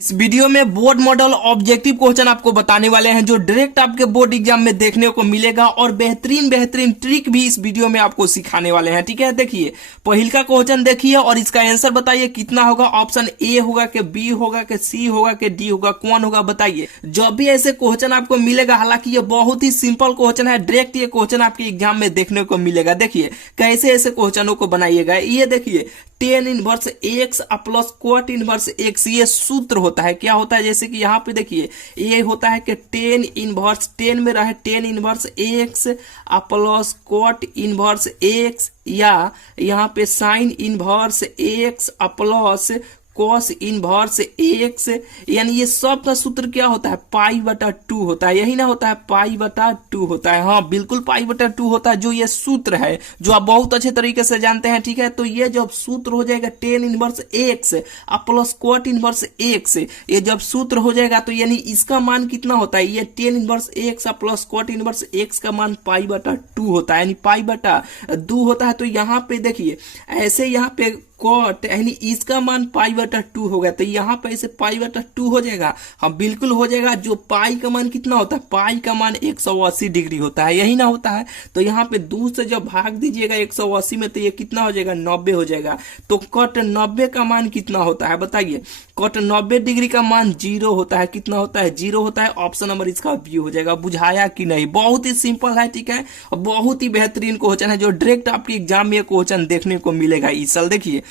इस वीडियो में board model objective question आपको बताने वाले हैं जो डायरेक्ट आपके बोर्ड एग्जाम में देखने को मिलेगा और बेहतरीन बेहतरीन ट्रिक भी इस वीडियो में आपको सिखाने वाले हैं। ठीक है, देखिए पहिल का क्वेश्चन देखिए और इसका आंसर बताइए कितना होगा। ऑप्शन ए होगा कि बी होगा कि सी होगा कि डी होगा, कौन होगा बताइए। जब भी ऐसे क्वेश्चन आपको मिलेगा, हालांकि ये बहुत ही सिंपल क्वेश्चन है, डायरेक्ट ये क्वेश्चन आपके एग्जाम में देखने को मिलेगा। देखिए कैसे ऐसे क्वेश्चनों को बनाइएगा। ये देखिए tan inverse x plus क्वाट inverse x, ये सूत्र होता है। क्या होता है, जैसे कि यहाँ पे देखिए ये होता है कि टेन इनवर्स, टेन में रहे tan inverse x plus क्वाट inverse x, या यहाँ पे sine inverse x plus cos inverse x, यानी ये सब का सूत्र क्या होता है, पाई बटा 2 होता है। यही ना होता है, पाई बटा 2 होता है। हाँ बिल्कुल पाई बटा 2 होता है, जो ये सूत्र है जो आप बहुत अच्छे तरीके से जानते हैं। ठीक है, तो ये जब सूत्र हो जाएगा tan inverse x plus क्वाट inverse x, ये जब सूत्र हो जाएगा तो यानी इसका मान कितना होता है, ये tan inverse x plus क्वाट inverse x का मान पाई बटा 2 होता है, यानी पाई बटा 2 होता है। तो यहाँ पे देखिए ऐसे यहाँ पे कॉट यानी इसका मान पाई बटा 2 होगा, तो यहाँ पे ऐसे पाई बटा 2 हो जाएगा। हाँ बिल्कुल हो जाएगा। जो पाई का मान कितना होता है, पाई का मान 180 डिग्री होता है, यही ना होता है। तो यहाँ पे 2 से जब भाग दीजिएगा 180 में, तो ये कितना हो जाएगा, 90 हो जाएगा। तो कट 90 का मान कितना होता है बताइए। कट 90 डिग्री का मान 0 होता है। कितना होता है, 0 होता है। ऑप्शन नंबर इसका बी हो जाएगा। बुझाया कि नहीं, बहुत ही सिंपल है। ठीक है, बहुत ही बेहतरीन क्वेश्चन है जो डायरेक्ट आपके एग्जाम में क्वेश्चन देखने को मिलेगा इस साल। देखिए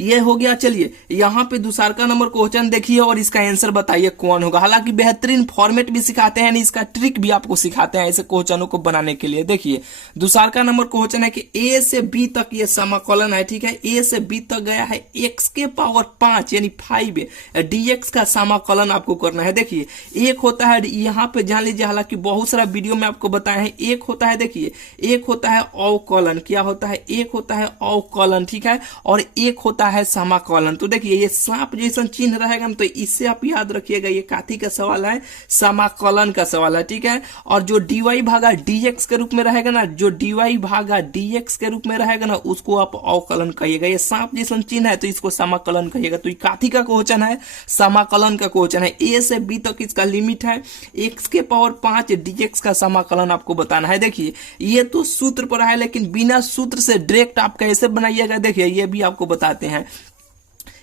ये हो गया। चलिए यहाँ पे दूसरा का नंबर क्वेश्चन देखिए और इसका आंसर बताइए कौन होगा। हालांकि बेहतरीन फॉर्मेट भी सिखाते हैं, इसका ट्रिक भी आपको सिखाते हैं ऐसे क्वेश्चनों को बनाने के लिए। देखिए दूसरा का नंबर क्वेश्चन है कि ए से बी तक ये समाकलन है। ठीक है, ए से बी तक गया है एक्स के पावर 5 यानी 5 डीएक्स का समाकलन आपको करना है। देखिए एक होता है, यहाँ पे जान लीजिए, हालांकि बहुत सारा वीडियो में आपको बताया है। एक होता है, देखिए एक होता है अवकलन। क्या होता है, एक होता है अवकलन। ठीक है, और एक होता है समाकलन। तो देखिए ये सांप जैसा चिन्ह रहेगा तो इससे आप याद रखिएगा ये काथी का सवाल है, समाकलन का सवाल है। ठीक है, और जो dy भागा dx के रूप में रहेगा ना, जो dy भागा dx के रूप में रहेगा ना, उसको आप अवकलन कहिएगा। ये सांप जैसा चिन्ह है तो इसको समाकलन कहिएगा। तो ये काथी का क्वेश्चन है, समाकलन का क्वेश्चन है। a से b तक इसका लिमिट है x के पावर 5 dx का समाकलन आपको बताना है। देखिए ये तो सूत्र पर है, लेकिन बिना सूत्र से डायरेक्ट आप कैसे बनाइएगा, देखिए ये भी आपको बताते हैं।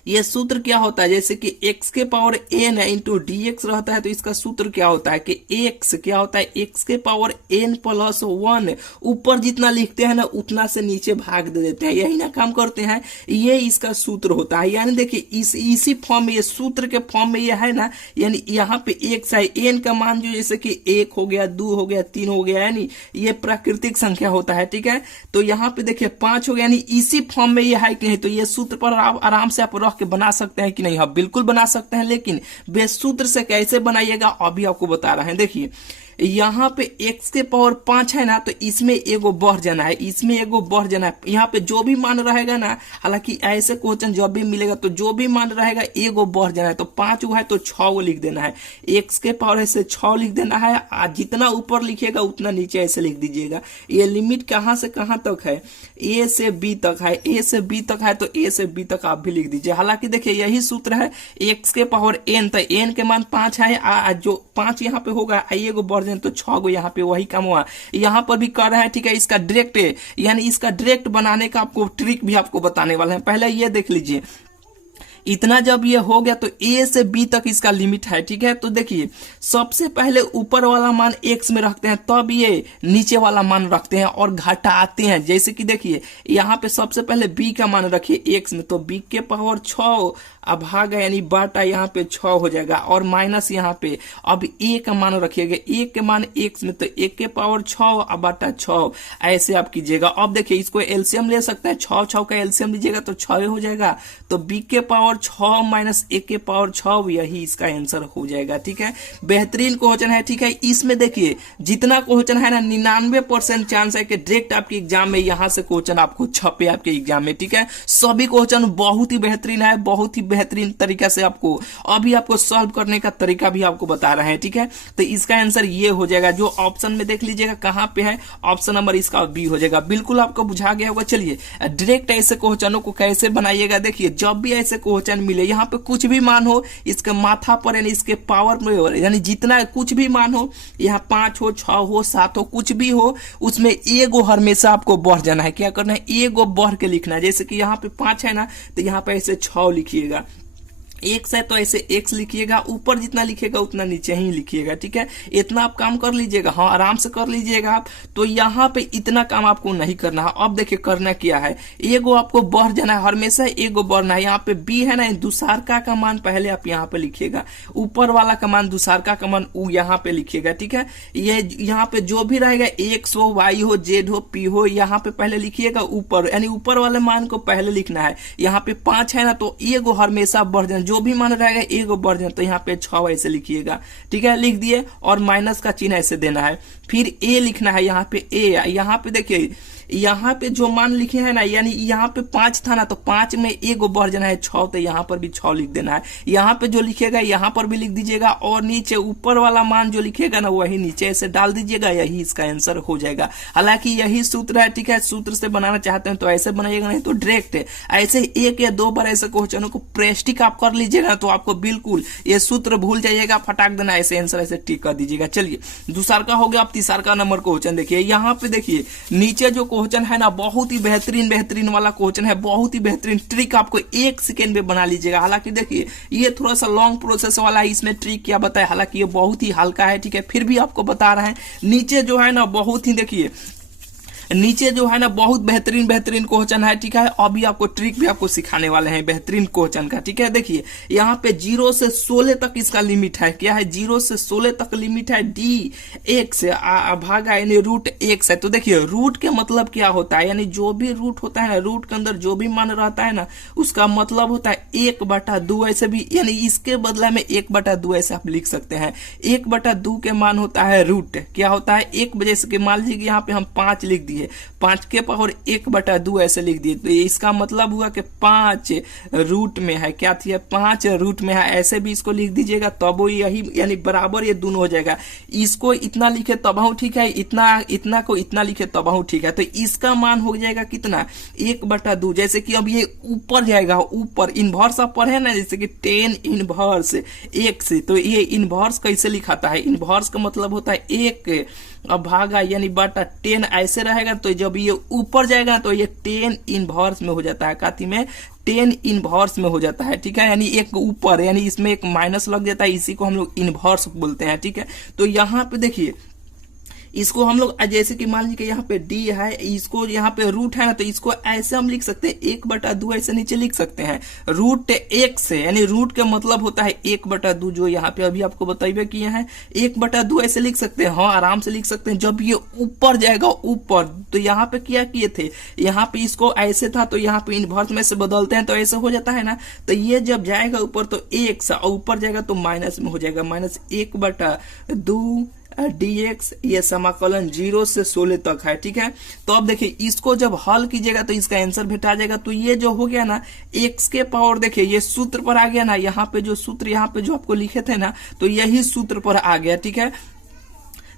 ये सूत्र क्या होता है, जैसे कि x के पावर n इंटू dx रहता है तो इसका सूत्र क्या होता है कि x क्या होता है, x के पावर n प्लस 1, ऊपर जितना लिखते हैं ना उतना से नीचे भाग दे देते हैं, यही ना काम करते हैं। ये इसका सूत्र होता है। यानी देखिए इसी फॉर्म में, ये सूत्र के फॉर्म में ये है ना, यानी यहाँ पे x है, n का मान जो जैसे कि 1 हो गया, 2 हो गया, 3 हो गया, यानी ये प्राकृतिक संख्या होता है। ठीक है, तो यहाँ पे देखिए 5 हो गया, यानी इसी फॉर्म में ये है कि नहीं। तो ये सूत्र पर आराम से आप रख के बना सकते हैं कि नहीं। हाँ बिल्कुल बना सकते हैं, लेकिन बेसूत्र से कैसे बनाइएगा अभी आपको बता रहे हैं। देखिए यहाँ पे x के पावर 5 है ना, तो इसमें एगो बढ़ जाना है, इसमें एगो बढ़ जाना है। यहाँ पे जो भी मान रहेगा ना, हालांकि ऐसे क्वेश्चन जब भी मिलेगा तो जो भी मान रहेगा एगो बढ़ जाना है। तो 5 है तो 6 लिख देना है, x के पावर से 6 लिख देना है। जितना ऊपर लिखिएगा उतना नीचे ऐसे लिख दीजिएगा। ये लिमिट कहाँ से कहाँ तक है, a से b तक है, a से b तक है तो a से b तक आप भी लिख दीजिए। हालांकि देखिए यही सूत्र है, x के पावर n, तो n के मान 5 है, जो 5 यहाँ पे होगा एगो बढ़ तो 6 गो यहाँ पे वही काम हुआ। यहाँ पर भी कर रहे हैं। ठीक है, इसका डायरेक्ट यानी इसका डायरेक्ट बनाने का आपको ट्रिक भी आपको बताने वाला है। पहले ये देख लीजिए, इतना जब ये हो गया तो a से b तक इसका लिमिट है। ठीक है, तो देखिए सबसे पहले ऊपर वाला मान x में रखते हैं, तब ये नीचे वाला मान रखते हैं और घटाते हैं। जैसे कि देखिए यहाँ पे सबसे पहले b का मान रखिए x में, तो b के पावर 6 अब भागा यानी बाटा यहाँ पे 6 हो जाएगा, और माइनस यहाँ पे अब a का मान रखिएगा, a के मान x में, तो a के पावर 6 अब बाटा 6, ऐसे आप कीजिएगा। अब देखिए इसको एलसीएम ले सकते हैं, 6 का एलसीएम लीजिएगा तो 6 हो जाएगा। तो b के पावर 6 माइनस a के पावर 6, यही इसका आंसर हो जाएगा। ठीक है, बेहतरीन क्वेश्चन है। ठीक है, इसमें देखिए जितना क्वेश्चन है ना 99% चांस है कि डायरेक्ट आपके एग्जाम में यहाँ से क्वेश्चन आपको छपे आपके एग्जाम में। ठीक है, सभी क्वेश्चन बहुत ही बेहतरीन है, बहुत ही बेहतरीन तरीका से आपको अभी आपको सॉल्व करने का तरीका भी आपको बता रहे हैं, ठीक है। तो इसका आंसर ये हो जाएगा, जो ऑप्शन में देख लीजिएगा कहाँ पे है, ऑप्शन नंबर इसका बी हो जाएगा। बिल्कुल आपको बुझा गया होगा। चलिए डायरेक्ट ऐसे क्वेश्चनों को कैसे बनाइएगा, देखिए जब भी ऐसे क्वेश्चन मिले यहाँ पे कुछ भी मान हो, इसके माथा पर यानी इसके पावर में यानी जितना कुछ भी मान हो, यहाँ 5 हो 6 हो 7 हो कुछ भी हो, उसमें एगो हमेशा आपको बढ़ जाना है। क्या करना है, एगो बढ़ के लिखना है। जैसे कि यहाँ पे 5 है ना, तो यहाँ पे ऐसे 6 लिखिएगा, x है तो ऐसे x लिखिएगा, ऊपर जितना लिखिएगा उतना नीचे ही लिखिएगा, ठीक है। इतना आप काम कर लीजिएगा, हाँ आराम से कर लीजिएगा आप। तो यहाँ पे इतना काम आपको नहीं करना है। अब देखिए करना क्या है, एगो आपको बढ़ जाना है, हमेशा एगो बढ़ना है। यहाँ पे b है ना, दुसारका का मान पहले आप यहाँ पे लिखिएगा, ऊपर वाला का मान दुसारका का मान यहाँ पे लिखिएगा, ठीक है। ये यहाँ पे जो भी रहेगा x हो y हो z हो p हो, यहाँ पे पहले लिखिएगा ऊपर, यानी ऊपर वाले मान को पहले लिखना है। यहाँ पे 5 है ना, तो एगो हमेशा बढ़ जाना, जो भी मान रहेगा एगो बढ़ जाए, तो यहाँ पे 6 ऐसे लिखिएगा, ठीक है। लिख दिए और माइनस का चिन्ह ऐसे देना है। फिर ए लिखना है, यहाँ पे ए, यहाँ पे देखिए यहाँ पे जो मान लिखे हैं ना, यानी यहाँ पे 5 था ना, तो 5 में एगो बढ़ जाना है 6, तो यहाँ पर भी 6 लिख देना है। यहाँ पे जो लिखेगा यहाँ पर भी लिख दीजिएगा, और नीचे ऊपर वाला मान जो लिखेगा ना वही नीचे ऐसे डाल दीजिएगा, यही इसका आंसर हो जाएगा। हालांकि यही सूत्र है, ठीक है। सूत्र से बनाना चाहते हैं तो ऐसे बनाइएगा, नहीं तो डायरेक्ट है। ऐसे 1 या 2 बार ऐसे क्वेश्चनों को प्रैक्टिस आप कर लीजिएगा तो आपको बिल्कुल ये सूत्र भूल जाइएगा, फटाक देना ऐसे आंसर ऐसे टिक कर दीजिएगा। चलिए दूसरा का हो गया। अब तीसरा का नंबर क्वेश्चन देखिए, यहाँ पे देखिए नीचे जो क्वेश्चन है ना, बहुत ही बेहतरीन वाला क्वेश्चन है, बहुत ही बेहतरीन ट्रिक आपको 1 सेकेंड में बना लीजिएगा। हालांकि देखिए ये थोड़ा सा लॉन्ग प्रोसेस वाला है, इसमें ट्रिक क्या बताए, हालांकि ये बहुत ही हल्का है, ठीक है, फिर भी आपको बता रहे हैं। नीचे जो है ना बहुत ही देखिए, नीचे जो है ना बहुत बेहतरीन क्वेश्चन है, ठीक है। अभी आपको ट्रिक भी आपको सिखाने वाले हैं बेहतरीन क्वेश्चन का, ठीक है। देखिए यहाँ पे 0 से 16 तक इसका लिमिट है, क्या है, 0 से 16 तक लिमिट है, डी x भागा यानी √x है। तो देखिए रूट के मतलब क्या होता है, यानी जो भी रूट होता है ना, रूट के अंदर जो भी मान रहता है ना, उसका मतलब होता है 1/2 ऐसे भी, यानी इसके बदले में 1/2 ऐसे आप लिख सकते हैं। 1/2 के मान होता है रूट, क्या होता है 1 बजे से, मान लीजिए यहाँ पे हम 5 लिख दिए, 5 के पावर 1/2 ऐसे लिख दिए, तो इसका मतलब हुआ कि 5 रूट में है, क्या थी 5 रूट में है, ऐसे भी इसको लिख दीजिएगा, तब वो यही यानी बराबर ये दोनों हो जाएगा। इसको इतना लिखे तब हूँ ठीक है, इतना को इतना लिखे तब हूँ ठीक है। तो इसका मान हो जाएगा कितना 1/2। जैसे कि अब ये ऊपर जाएगा, ऊपर इनवर्स आप पढ़े ना, जैसे कि 10 इनवर्स x, तो ये इनवर्स कैसे लिखाता है, इनवर्स का मतलब होता है 1 अब भागा यानी बटा 10 ऐसे रहेगा। तो जब ये ऊपर जाएगा तो ये 10 इनवर्स में हो जाता है, काती में 10 इनवर्स में हो जाता है, ठीक है। यानी एक ऊपर, यानी इसमें एक माइनस लग जाता है, इसी को हम लोग इनवर्स बोलते हैं, ठीक है। तो यहाँ पे देखिए इसको हम लोग जैसे कि मान लीजिए कि यहाँ पे डी है, इसको यहाँ पे रूट है ना, तो इसको ऐसे हम लिख सकते हैं 1/2 ऐसे नीचे लिख सकते हैं, √x है, यानी रूट का मतलब होता है 1/2, जो यहाँ पे अभी आपको बताइए कि यहाँ 1/2 ऐसे लिख सकते हैं, हाँ आराम से लिख सकते हैं। जब ये ऊपर जाएगा ऊपर, तो यहाँ पे क्या किए थे, यहाँ पे इसको ऐसे था, तो यहाँ पे इनवर्स में से बदलते हैं तो ऐसे हो जाता है ना। तो ये जब जाएगा ऊपर तो x, और ऊपर जाएगा तो माइनस में हो जाएगा, -1/2 dx, ये समाकलन 0 से 16 तक है, ठीक है। तो अब देखिए इसको जब हल कीजिएगा तो इसका आंसर भेटा जाएगा। तो ये जो हो गया ना x के पावर, देखिए ये सूत्र पर आ गया ना, यहाँ पे जो सूत्र यहाँ पे जो आपको लिखे थे ना, तो यही सूत्र पर आ गया, ठीक है।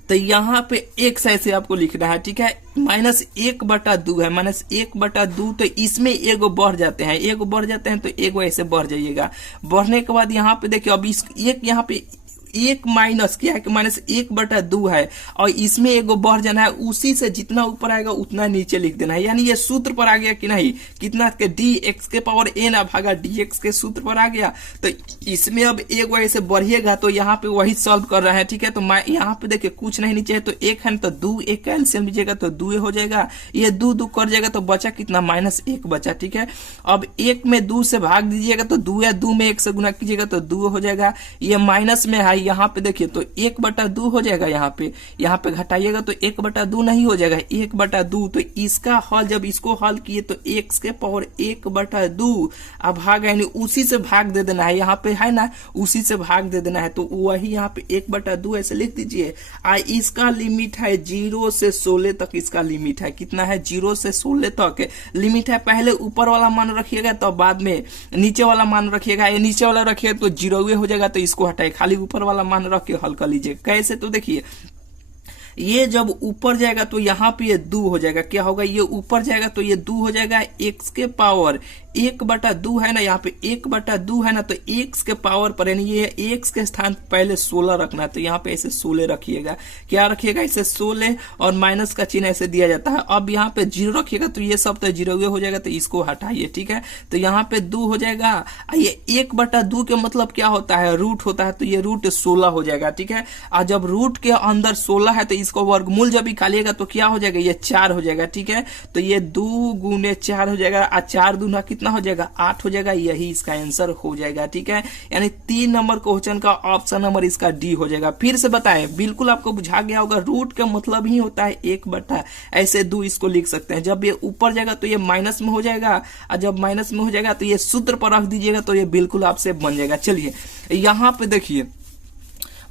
तो यहाँ पे x ऐसे आपको लिखना है, ठीक है। -1/2 है, -1/2, तो इसमें एगो बढ़ जाते हैं, एगो बढ़ जाते हैं, तो एगो ऐसे बढ़ जाइएगा। बढ़ने के बाद यहाँ पे देखिए अब इस एक यहाँ पे एक माइनस क्या है कि -1/2 है, और इसमें एगो बढ़ जाना है, उसी से जितना ऊपर आएगा उतना नीचे लिख देना है। यानी ये सूत्र पर आ गया कि नहीं, कितना के dx के पावर n भागा dx के सूत्र पर आ गया। तो इसमें अब एगो ऐसे बढ़िएगा, तो यहाँ पे वही सॉल्व कर रहे हैं, ठीक है। तो यहाँ पे देखिए कुछ नहीं नीचे है, तो 1 है तो 2, 1 कैल्सियम लीजिएगा तो 2 हो जाएगा, ये 2 कर जाएगा तो बचा कितना -1 बचा, ठीक है। अब 1 में 2 से भाग दीजिएगा तो 2 है, 2 में 1 से गुना कीजिएगा तो 2 हो जाएगा, ये माइनस में है, यहाँ पे देखिए तो 1/2 हो जाएगा। यहाँ पे घटाइएगा तो 1/2 नहीं हो जाएगा, 1/2। तो इसका हल जब इसको हल किए तो x के पावर 1/2 अब भाग यानी उसी से भाग दे देना है, यहाँ पे है ना उसी से भाग दे देना है। तो वही यहाँ पे 1/2 ऐसे लिख दीजिए। इसका लिमिट है 0 से 16 तक, इसका लिमिट है कितना है 0 से 16 तक लिमिट है। पहले ऊपर वाला मान रखिएगा तो बाद में नीचे वाला मान रखिएगा। ये नीचे वाला रखिएगा तो 0 हो जाएगा, तो इसको हटाए खाली ऊपर वाला मान रख के हल कर लीजिए। कैसे, तो देखिए ये जब ऊपर जाएगा तो यहाँ पे ये 2 हो जाएगा। क्या होगा, ये ऊपर जाएगा तो ये 2 हो जाएगा। x के पावर 1/2 है ना, यहाँ पे 1/2 है ना, तो x के पावर पर यानी ये x के स्थान पहले 16 रखना है। तो यहाँ पे ऐसे 16 रखिएगा। क्या रखिएगा, ऐसे 16 और माइनस का चिन्ह ऐसे दिया जाता है। अब यहाँ पे 0 रखिएगा तो ये सब तो 0 हो जाएगा, तो इसको हटाइए। ठीक है, तो यहाँ पे 2 हो जाएगा। ये 1/2 के मतलब क्या होता है, रूट होता है, तो ये रूट 16 हो जाएगा। ठीक है, और जब रूट के अंदर 16 है तो इसको वर्गमूल जब निकालिएगा तो क्या हो जाएगा, ये 4 हो जाएगा। ठीक है, तो ये 2 गुने 4 हो जाएगा, और 4 दूना कितना हो जाएगा, 8 हो जाएगा। यही इसका आंसर हो जाएगा। ठीक है, यानी 3 नंबर क्वेश्चन का ऑप्शन नंबर इसका डी हो जाएगा। फिर से बताएं, बिल्कुल आपको बुझा गया होगा। रूट का मतलब ही होता है 1/, ऐसे 2 इसको लिख सकते हैं। जब ये ऊपर जाएगा तो ये माइनस में हो जाएगा, और जब माइनस में हो जाएगा तो ये सूत्र पर रख दीजिएगा, तो ये बिल्कुल आपसे बन जाएगा। चलिए यहाँ पे देखिए,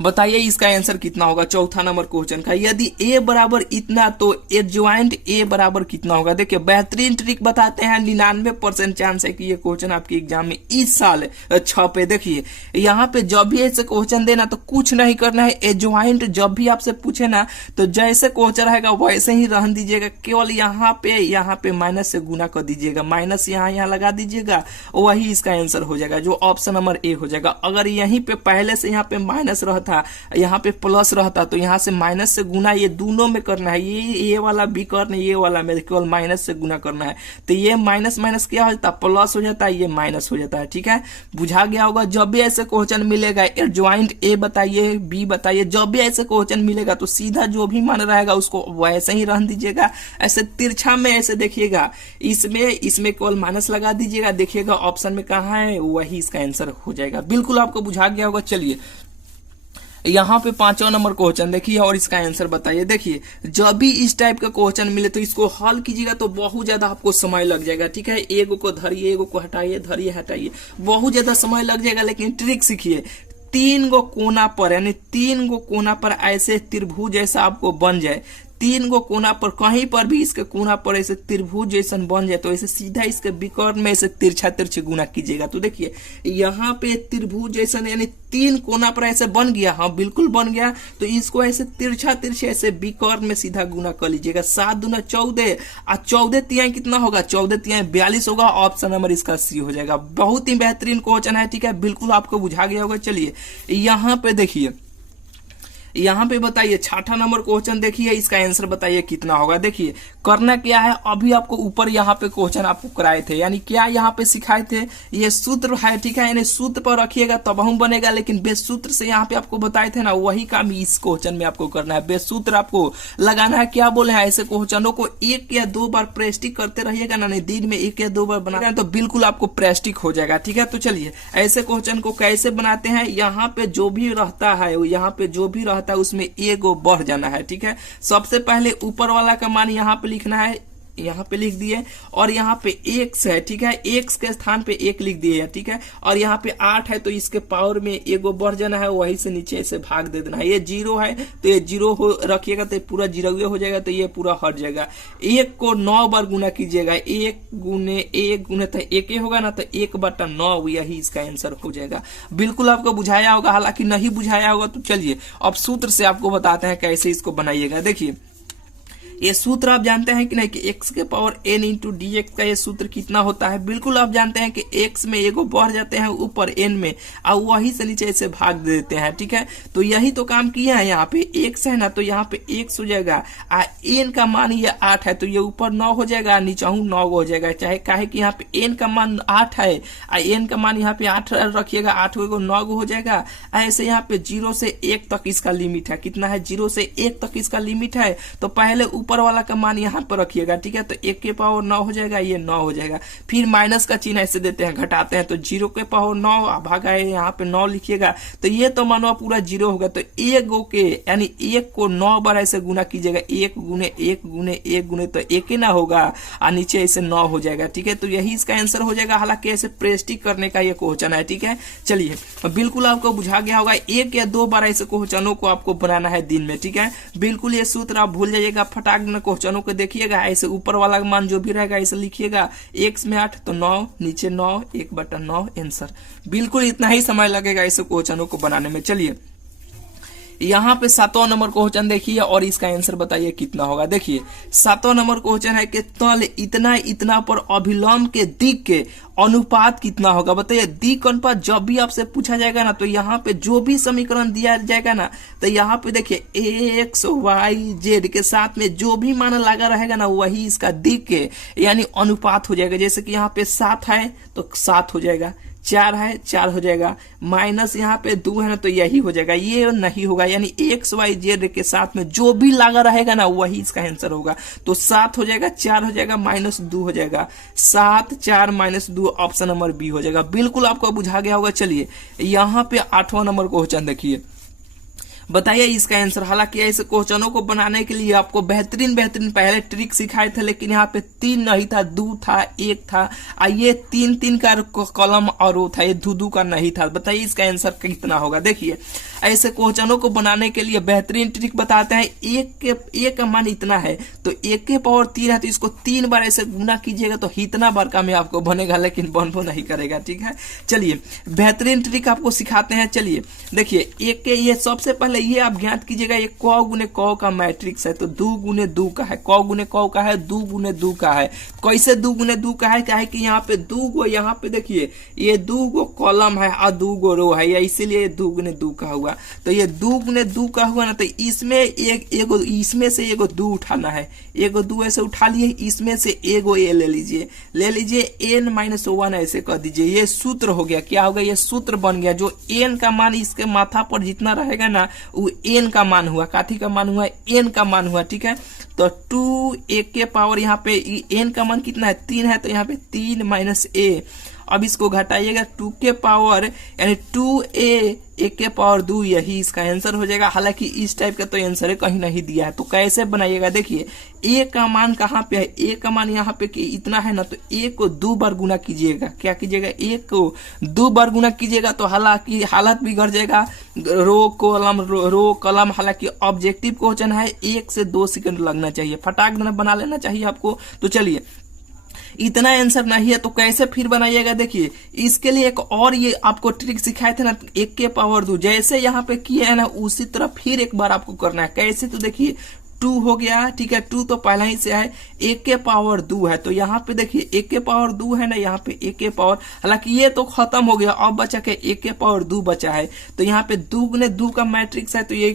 बताइए इसका आंसर कितना होगा चौथा नंबर क्वेश्चन का। यदि a बराबर इतना तो एडजॉइंट a बराबर कितना होगा। देखिए बेहतरीन ट्रिक बताते हैं, 99% चांस है कि ये क्वेश्चन आपके एग्जाम में इस साल छपे। देखिए यहाँ पे जब भी ऐसे क्वेश्चन देना तो कुछ नहीं करना है। एडजॉइंट जब भी आपसे पूछे ना तो जैसे क्वेश्चन रहेगा वैसे ही रहन दीजिएगा। केवल यहाँ पे माइनस से गुना कर दीजिएगा, माइनस यहाँ लगा दीजिएगा, वही इसका आंसर हो जाएगा, जो ऑप्शन नंबर ए हो जाएगा। अगर यहीं पे पहले से यहाँ पे माइनस रहता, यहाँ पे प्लस रहता, तो यहाँ से माइनस से गुना ये दोनों में करना है। ये वाला भी करना है, ये वाला में केवल माइनस से गुना करना है। तो ये माइनस माइनस क्या हो जाता है, प्लस हो जाता है, ये माइनस हो जाता है। ठीक है, बुझा गया होगा। जब भी ऐसे क्वेश्चन मिलेगा, एडजॉइंट ए बताइए, बी बताइए, जब भी ऐसे क्वेश्चन मिलेगा तो सीधा जो भी मान रहेगा उसको वैसे ही रहने दीजिएगा। ऐसे तिरछा में ऐसे देखिएगा, इसमें केवल माइनस लगा दीजिएगा, देखिएगा ऑप्शन में कहाँ है, वही इसका आंसर हो जाएगा। बिल्कुल आपको बुझा गया होगा। चलिए यहाँ पे 5वां नंबर क्वेश्चन देखिए और इसका आंसर बताइए। देखिए जब भी इस टाइप का क्वेश्चन मिले तो इसको हल कीजिएगा तो बहुत ज्यादा आपको समय लग जाएगा। ठीक है, एगो को धरिए, एगो को हटाइए, धरिए हटाइए, बहुत ज्यादा समय लग जाएगा। लेकिन ट्रिक सीखिए, 3 गो कोना पर यानी 3 गो कोना पर ऐसे त्रिभुज जैसा आपको बन जाए। 3 गो कोना पर कहीं पर भी इसके कोना पर ऐसे त्रिभुज जैसा बन जाए तो ऐसे सीधा इसके विकर्ण में ऐसे तिरछा तिरछे गुना कीजिएगा। तो देखिए यहाँ पे त्रिभुज जैसा यानी 3 कोना पर ऐसे बन गया, हाँ बिल्कुल बन गया। तो इसको ऐसे तिरछा तिरछे ऐसे विकर्ण में सीधा गुना कर लीजिएगा। 7 दूना 14 और 14 तिहाई कितना होगा, 14 तिहाई 42 होगा। ऑप्शन नंबर इसका सी हो जाएगा। बहुत ही बेहतरीन क्वेश्चन है। ठीक है, बिल्कुल आपको बुझा गया होगा। चलिए यहाँ पे देखिए, यहाँ पे बताइए 6ठा नंबर क्वेश्चन देखिए, इसका आंसर बताइए कितना होगा। देखिए करना क्या है, अभी आपको ऊपर यहाँ पे क्वेश्चन आपको कराए थे, यानी क्या यहाँ पे सिखाए थे, ये सूत्र है। ठीक है, यानी सूत्र पर रखिएगा तब हम बनेगा, लेकिन बेस सूत्र से यहाँ पे आपको बताए थे ना, वही काम इस क्वेश्चन में आपको करना है। बेस सूत्र आपको लगाना है। क्या बोले हैं, ऐसे क्वेश्चनों को 1 या 2 बार प्रैक्टिस करते रहिएगा ना, नहीं दिन में 1 या 2 बार बनाना है तो बिल्कुल आपको प्रैक्टिस हो जाएगा। ठीक है, तो चलिए ऐसे क्वेश्चन को कैसे बनाते हैं। यहाँ पे जो भी रहता है, यहाँ पे जो भी रहता है उसमें एगो बढ़ जाना है। ठीक है, सबसे पहले ऊपर वाला का मान यहाँ पे लिखना है, यहाँ पे लिख दिए, और यहाँ पे x है। ठीक है, x के स्थान पे 1 लिख दिए। ठीक है, और यहाँ पे 8 है तो इसके पावर में एगो बढ़ जाना है, वही से नीचे से भाग दे देना है। ये 0 है तो ये 0 हो रखिएगा तो पूरा 0 हो जाएगा, तो ये पूरा हट जाएगा। 1 को 9 बार गुना कीजिएगा, 1 गुने तो 1 होगा ना, तो 1/9 यही इसका आंसर हो जाएगा। बिल्कुल आपको बुझाया होगा, हालांकि नहीं बुझाया होगा तो चलिए अब सूत्र से आपको बताते हैं कैसे इसको बनाइएगा। देखिए ये सूत्र आप जानते हैं कि नहीं कि x के पावर n इंटू dx का ये सूत्र कितना होता है। बिल्कुल आप जानते हैं कि x में एगो बढ़ जाते हैं ऊपर n में, और वही से नीचे ऐसे भाग दे देते हैं। ठीक है, तो यही तो काम किया है। यहाँ पे x है ना, तो यहाँ पे x हो जाएगा, n का मान ये 8 है तो ये ऊपर 9 हो जाएगा, नीचे 9 हो जाएगा। चाहे काहे कि यहाँ पे n का मान 8 है, n का मान यहाँ पे 8 रखिएगा, 8 को 9 हो जाएगा। ऐसे यहाँ पे 0 से 1 तक इसका लिमिट है, कितना है, 0 से 1 तक इसका लिमिट है। तो पहले ऊपर वाला का मान यहाँ पर रखिएगा, ठीक है। तो 1 के पावर 9 हो जाएगा, ये 9 हो जाएगा। फिर माइनस का चिन्ह ऐसे देते हैं, घटाते हैं, तो 0 के पावर 9 भागा है, यहाँ पे 9 लिखिएगा, तो ये तो मानो पूरा 0 होगा। तो 1 के यानी 1 को 9 बार ऐसे गुना कीजिएगा, 1 गुने 1 गुने 1 गुने, तो 1 ही ना होगा, और नीचे ऐसे 9 हो जाएगा, ठीक है। तो यही इसका आंसर हो जाएगा। हालांकि ऐसे प्रेस्टिक करने का ये क्वेश्चन है, ठीक है। चलिए बिल्कुल आपको बुझा गया होगा। 1 या 2 बार ऐसे क्वेश्चनों को आपको बनाना है दिन में, ठीक है। बिल्कुल ये सूत्र आप भूल जाइएगा, फटाक में क्वेश्चनों को देखिएगा, ऐसे ऊपर वाला मान जो भी रहेगा ऐसे लिखिएगा, 1 में 8 तो 9, नीचे 9, 1/9 आंसर। बिल्कुल इतना ही समय लगेगा ऐसे क्वेश्चनों को बनाने में। चलिए यहाँ पे 7वां नंबर क्वेश्चन देखिए और इसका आंसर बताइए कितना होगा। देखिए 7वां नंबर क्वेश्चन है कि तल इतना इतना पर अभिलंब के दिक के अनुपात कितना होगा। बताइए दिक अनुपात जब भी आपसे पूछा जाएगा ना, तो यहाँ पे जो भी समीकरण दिया जाएगा ना, तो यहाँ पे देखिए x y z के साथ में जो भी मान लगा रहेगा ना, वही इसका दिक के यानी अनुपात हो जाएगा। जैसे कि यहाँ पे 7 है तो 7 हो जाएगा, 4 है 4 हो जाएगा, माइनस यहाँ पे 2 है ना, तो यही हो जाएगा, ये नहीं होगा। यानी एक्स वाई जेड के साथ में जो भी लगा रहेगा ना, वही इसका आंसर होगा। तो 7 हो जाएगा, 4 हो जाएगा, -2 हो जाएगा, 7 4 -2 ऑप्शन नंबर बी हो जाएगा। बिल्कुल आपको बुझा गया होगा। चलिए यहाँ पे 8वां नंबर क्वेश्चन देखिए, बताइए इसका आंसर। हालांकि ऐसे क्वेश्चनों को बनाने के लिए आपको बेहतरीन पहले ट्रिक सिखाए थे, लेकिन यहाँ पे 3 नहीं था, 2 था, 1 था, ये 3 का कॉलम और वो था, ये 2 का नहीं था। बताइए इसका आंसर कितना होगा। देखिए ऐसे क्वेश्चनों को बनाने के लिए बेहतरीन ट्रिक बताते हैं। 1 का मान इतना है तो 1 के पावर 3 है, तो इसको 3 बार ऐसे गुना कीजिएगा तो इतना बार का में आपको बनेगा, लेकिन बनबो नहीं करेगा, ठीक है। चलिए बेहतरीन ट्रिक आपको सिखाते हैं। चलिए देखिए 1 के ये सबसे पहले ये आप ज्ञात कीजिएगा, ये क गुने क का मैट्रिक्स है, तो 2 गुने 2 का है, क गुने क का है, 2 गुने 2 का है। कैसे 2 गुने 2 का है? क्या है कि यहाँ पे 2 गो, यहाँ पे देखिए ये 2 गो कॉलम है और 2 गो रो है, इसीलिए 2 गुने 2 का हुआ। तो ये 2 गुने 2 का हुआ ना, तो इसमें इसमें से एगो 2 उठाना है, एगो 2 ऐसे उठा लिए, इसमें से एगो ए ले लीजिए, n-1 ऐसे कर दीजिए। ये सूत्र हो गया। क्या हो गया? ये सूत्र बन गया। जो n का मान इसके माथा पर जितना रहेगा ना, वो n का मान हुआ। काठी का मान हुआ? n का मान हुआ, ठीक है। तो 2 1 के पावर यहाँ पे n का मान कितना है? 3 है, तो यहाँ पे 3 माइनस a। अब इसको घटाइएगा, 2 के पावर यानी 2a 1 के पावर 2, यही इसका आंसर हो जाएगा। हालांकि इस टाइप का तो आंसर कहीं नहीं दिया है, तो कैसे बनाइएगा? देखिए a का मान कहाँ पे है? a का मान यहाँ पे इतना है ना, तो a को 2 बार गुना कीजिएगा। क्या कीजिएगा? a को 2 बार गुना कीजिएगा, तो हालांकि हालत बिगड़ जाएगा। रो कॉलम हालांकि ऑब्जेक्टिव क्वेश्चन है, 1 से 2 सेकंड लगना चाहिए, फटाक देना बना लेना चाहिए आपको। तो चलिए इतना आंसर नहीं है तो कैसे फिर बनाइएगा? देखिए इसके लिए एक और ये आपको ट्रिक सिखाए थे ना, 1 के पावर 2, जैसे यहाँ पे किए है ना, उसी तरह फिर एक बार आपको करना है। कैसे? तो देखिए 2 हो गया, ठीक है, 2 तो पहला ही से है, 1 के पावर 2 है, तो यहाँ पे देखिए 1 के पावर 2 है ना, यहाँ पे 1 के पावर, हालांकि ये तो खत्म हो गया, अब बचा के 1 के पावर 2 बचा है। तो यहाँ पे 2 गुने 2 का मैट्रिक्स है, तो ये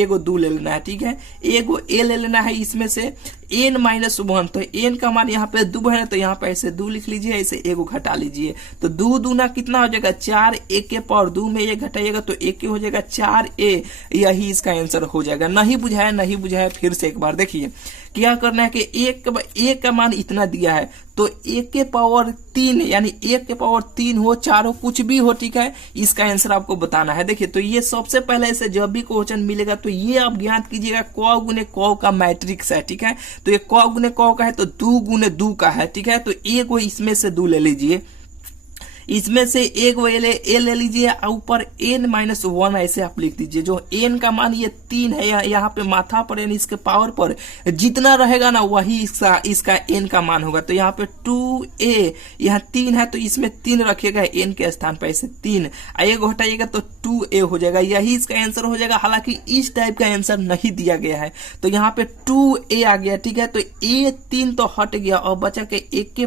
एगो 2 ले लेना है, ठीक है, एगो ए ले लेना है, इसमें से n-1, तो n का मान यहाँ पे 2 है, तो यहाँ पे ऐसे 2 लिख लीजिए, ऐसे एगो घटा लीजिए, तो 2 दूना कितना हो जाएगा? 4, 1 के पावर 2 में ये घटाइएगा तो 1 हो जाएगा, 4a, यही इसका आंसर हो जाएगा। नहीं बुझाया फिर से एक बार देखिए क्या करना है कि 1 का मान इतना दिया है, तो 1 के पावर 3 यानी 1 के पावर 3 हो, 4 हो, कुछ भी हो, ठीक है, इसका आंसर आपको बताना है। देखिए तो ये सबसे पहले ऐसे जब भी क्वेश्चन मिलेगा तो ये आप ज्ञात कीजिएगा, क गुने क का मैट्रिक्स है, ठीक है। तो ये क गुने क का है, तो 2 गुने 2 का है, ठीक है। तो एक इसमें से 2 ले लीजिए, इसमें से एक ए ले लीजिए, ऊपर n-1 ऐसे आप लिख दीजिए। जो n का मान ये 3 है, यहाँ पे माथा पर यानी इसके पावर पर जितना रहेगा ना, वही इसका n का मान होगा। तो यहाँ पे 2a, यहाँ 3 है, तो इसमें 3 रखिएगा n के स्थान पर, ऐसे 3 एक हटाइएगा तो 2a हो जाएगा, यही इसका आंसर हो जाएगा। हालांकि इस टाइप का आंसर नहीं दिया गया है, तो यहाँ पे 2a आ गया, ठीक है। तो a 3 तो हट गया और बचा के 1 के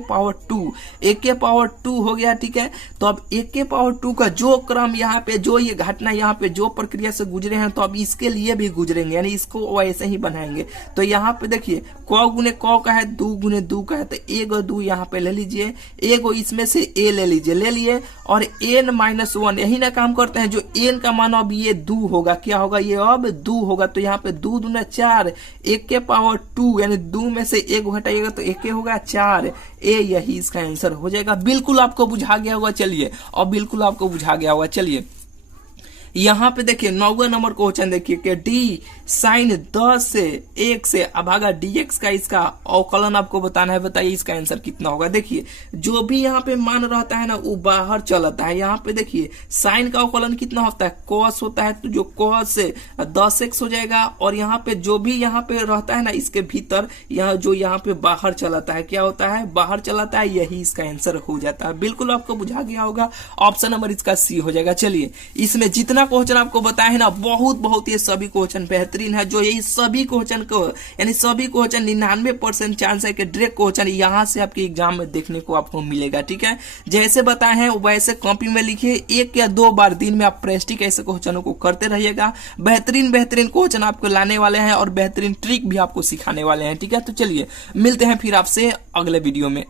पावर 2 हो गया, ठीक है। तो अब एक के पावर 2 का जो क्रम यहाँ पे, जो ये घटना यहाँ पे जो प्रक्रिया से गुजरे हैं, तो अब इसके लिए भी गुजरेंगे, यानी इसको वैसे ही बनाएंगे। तो यहाँ पे देखिए क गुने क का है, 2 गुने 2 का है, तो एगो 2 यहाँ पे ले लीजिए, एगो इसमें से ए ले लीजिए, ले लिए, और n-1 यही ना काम करते हैं। जो n का मान अब ये 2 होगा, क्या होगा, ये अब 2 होगा। तो यहाँ पे 2 दूना 4, एक के पावर 2, यानी 2 में से एक हटाइएगा तो एक होगा 4, ए यही इसका आंसर हो जाएगा। बिल्कुल आपको बुझा गया होगा। चलिए, और बिल्कुल आपको बुझा गया होगा। चलिए यहाँ पे देखिए 9वां नंबर क्वेश्चन देखिए कि डी साइन 10 से 1 से अभागा dx का इसका अवकलन आपको बताना है। बताइए इसका आंसर कितना होगा। देखिए जो भी यहाँ पे मान रहता है ना वो बाहर चलता है। यहाँ पे देखिए साइन का अवकलन कितना होता है, cos होता है, तो जो cos से 10x हो जाएगा, और यहाँ पे जो भी यहाँ पे रहता है ना इसके भीतर, यहाँ जो यहाँ पे बाहर चलाता है, क्या होता है, बाहर चलाता है, यही इसका आंसर हो जाता है। बिल्कुल आपको बुझा गया होगा। ऑप्शन नंबर इसका सी हो जाएगा। चलिए इसमें जितना क्वेश्चन आपको बताए हैं ना, बहुत ये सभी क्वेश्चन बेहतरीन है। जो ये सभी क्वेश्चन को, यानी सभी क्वेश्चन 99% चांस है कि डायरेक्ट क्वेश्चन यहाँ से आपके एग्जाम में देखने को आपको मिलेगा। ठीक है, जैसे बताए हैं वैसे कॉपी में लिखिए, 1 या 2 बार दिन में आप प्रैक्टिस ऐसे क्वेश्चनों को करते रहिएगा। बेहतरीन क्वेश्चन आपको लाने वाले हैं और बेहतरीन ट्रिक भी आपको सिखाने वाले हैं। ठीक है, तो चलिए मिलते हैं फिर आपसे अगले वीडियो में।